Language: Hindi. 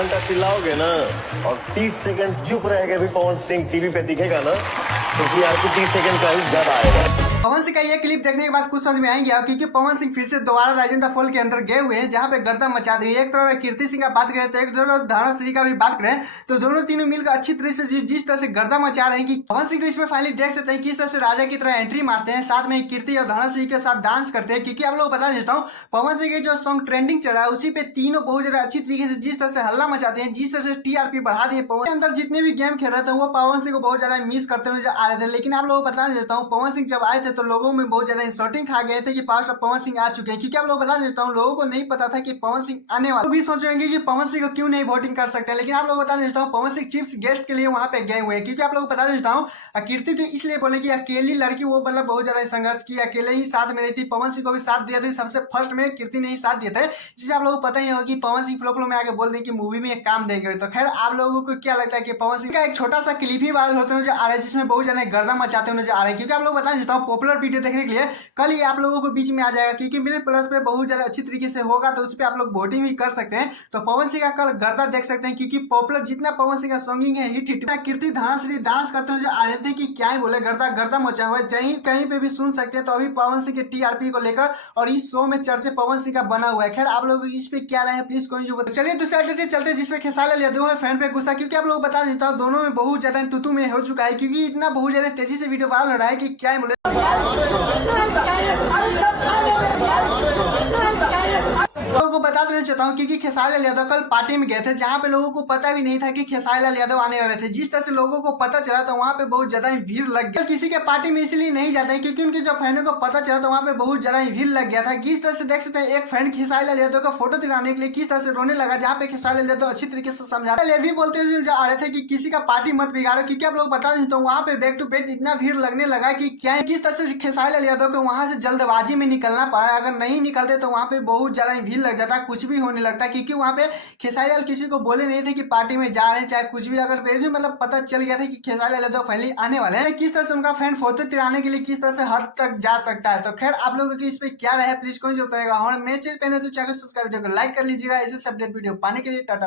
घंटा चिल्लाओगे ना और 30 सेकंड चुप रह के भी पवन सिंह टीवी पे दिखेगा ना तो टीआरपी 30 सेकंड का ही ज्यादा आएगा। पवन सिंह का ये क्लिप देखने के बाद कुछ समझ में आएंगे क्योंकि पवन सिंह फिर से दोबारा राजेंद्र फॉल के अंदर गए हुए हैं जहां पे गर्दा मचा दी है। एक तरफ कीर्ति सिंह का बात करें तो एक तरफ धारा श्री का भी बात करें तो दोनों तीनों मिलकर अच्छी तरह से जिस तरह से गर्दा मचा रहे हैं कि पवन सिंह को इसमें फाइनली देख सकते हैं किस तरह से राजा की तरह एंट्री मारते हैं, साथ में कीर्ति और धारा श्री के साथ डांस करते हैं। क्योंकि आप लोग बता देता हूँ पवन सिंह के जो सॉन्ग ट्रेंडिंग चल रहा है उसी पे तीनों बहुत ज्यादा अच्छी तरीके से जिस तरह से हल्ला मचाते हैं, जिस तरह से टीआरपी बढ़ा दिए। पवन के अंदर जितने भी गेम खेल रहे थे वो पवन सिंह को बहुत ज्यादा मिस करते हुए आ रहे थे। लेकिन आप लोगों को बता देता हूँ पवन सिंह जब आए थे तो लोगों में बहुत ज्यादा इंसल्टिंग खा गए थे कि पास्ट पवन सिंह आ चुके हैं। क्योंकि आप लोग बता देता हूँ लोगों को नहीं पता था कि पवन सिंह आने वाला, तो भी सोच रहे कि पवन सिंह को क्यों नहीं वोटिंग कर सकते। लेकिन आप लोग बता देता हूँ पवन सिंह चीफ गेस्ट के लिए वहां पे गए हुए हैं। क्योंकि आप लोग बता देता हूँ कीर्ति को इसलिए बोले कि अकेली लड़की वो मतलब बहुत ज्यादा संघर्ष की, अकेले ही साथ में रही थी, पवन सिंह को भी साथ दिया था। सबसे फर्स्ट में कीर्ति ने ही साथ दिया था, जिसे आप लोगों को पता ही होगा कि पवन सिंह फ्लो में आके बोल दें कि मूवी में एक काम देंगे। तो खैर आप लोगों को क्या लगता है कि पवन सिंह का एक छोटा सा क्लिप ही वायरल होते नजर आ रहा है जिसमें बहुत ज्यादा गर्दा मचाते हुए नजर आ रहे हैं। क्योंकि आप लोग बता देता हूँ पॉपुलर वीडियो देखने के लिए कल ही आप लोगों को बीच में आ जाएगा। क्योंकि मिडिल प्लस पे बहुत ज्यादा अच्छी तरीके से होगा तो उस पर आप लोग वोटिंग भी कर सकते हैं। तो पवन सिंह का कल गर्दा देख सकते हैं क्योंकि पॉपुलर जितना पवन सिंह का सॉन्गिंग है हिट कीर्ति धारा श्री डांस करते हुए आ रहे थे कि क्या ही बोले गर्दा गर्दा मचा हुआ है, कहीं पे भी सुन सकते हैं। तो अभी पवन सिंह के टीआरपी को लेकर और इस शो में चर्चे पवन सिंह का बना हुआ है। खैर आप लोग इस पे क्या रहे हैं प्लीज कोई जो बताओ। चलिए दूसरे अपडेट चलते जिसमें खेसारी लाल यादव फैन पे गुस्सा। क्योंकि आप लोग बता देता हूँ दोनों में बहुत ज्यादा तुतु में हो चुका है। क्योंकि इतना बहुत ज्यादा तेजी से वीडियो वायरल हो रहा है कि क्या ही बोले। लोगों को बता देना चाहता हूँ क्योंकि खेसारी लाल यादव कल पार्टी में गए थे जहाँ पे लोगों को पता भी नहीं था कि खेसारी लाल यादव आने वाले थे। जिस तरह से लोगों को पता चला तो वहाँ पे बहुत ज्यादा भीड़ लग गया। किसी के पार्टी में इसलिए नहीं जाते हैं क्योंकि उनके जब फैनों को पता चला तो वहाँ पे बहुत ज्यादा भीड़ लग गया था। किस तरह से देख सकते हैं एक फैन खेसारी लाल यादव का फोटो दिलाने के लिए किस तरह से रोने लगा, जहाँ पे खेसारी लाल यादव अच्छी तरीके से समझा भी बोलते हुए आ रहे थे कि किसी का पार्टी मत बिगाड़ो। क्योंकि आप लोग बता दें तो वहाँ पे बैक टू बैक इतना भीड़ लगने लगा कि क्या किस तरह से खेसारी लाल यादव को वहां से जल्दबाजी में निकलना पड़ा। अगर नहीं निकलते तो वहाँ पे बहुत ज्यादा भीड़ लग जाता, कुछ भी होने लगता। क्योंकि वहाँ पे खेसारी लाल किसी को बोले नहीं थे कि पार्टी में जा रहे हैं चाहे कुछ भी, अगर वैसे मतलब पता चल गया था कि खेसारी लाल यादव फाइनली आने वाले हैं। किस तरह से उनका फैन फोटो तिराने के लिए किस तरह से हद तक जा सकता है। तो खैर आप लोगों की इस पे क्या रहे प्लीज कोई जो बताएगा। और मेरे चैनल पे तो चैनल सब्सक्राइब वीडियो को लाइक कर लीजिएगा ऐसे अपडेट वीडियो पाने के लिए। टाटा।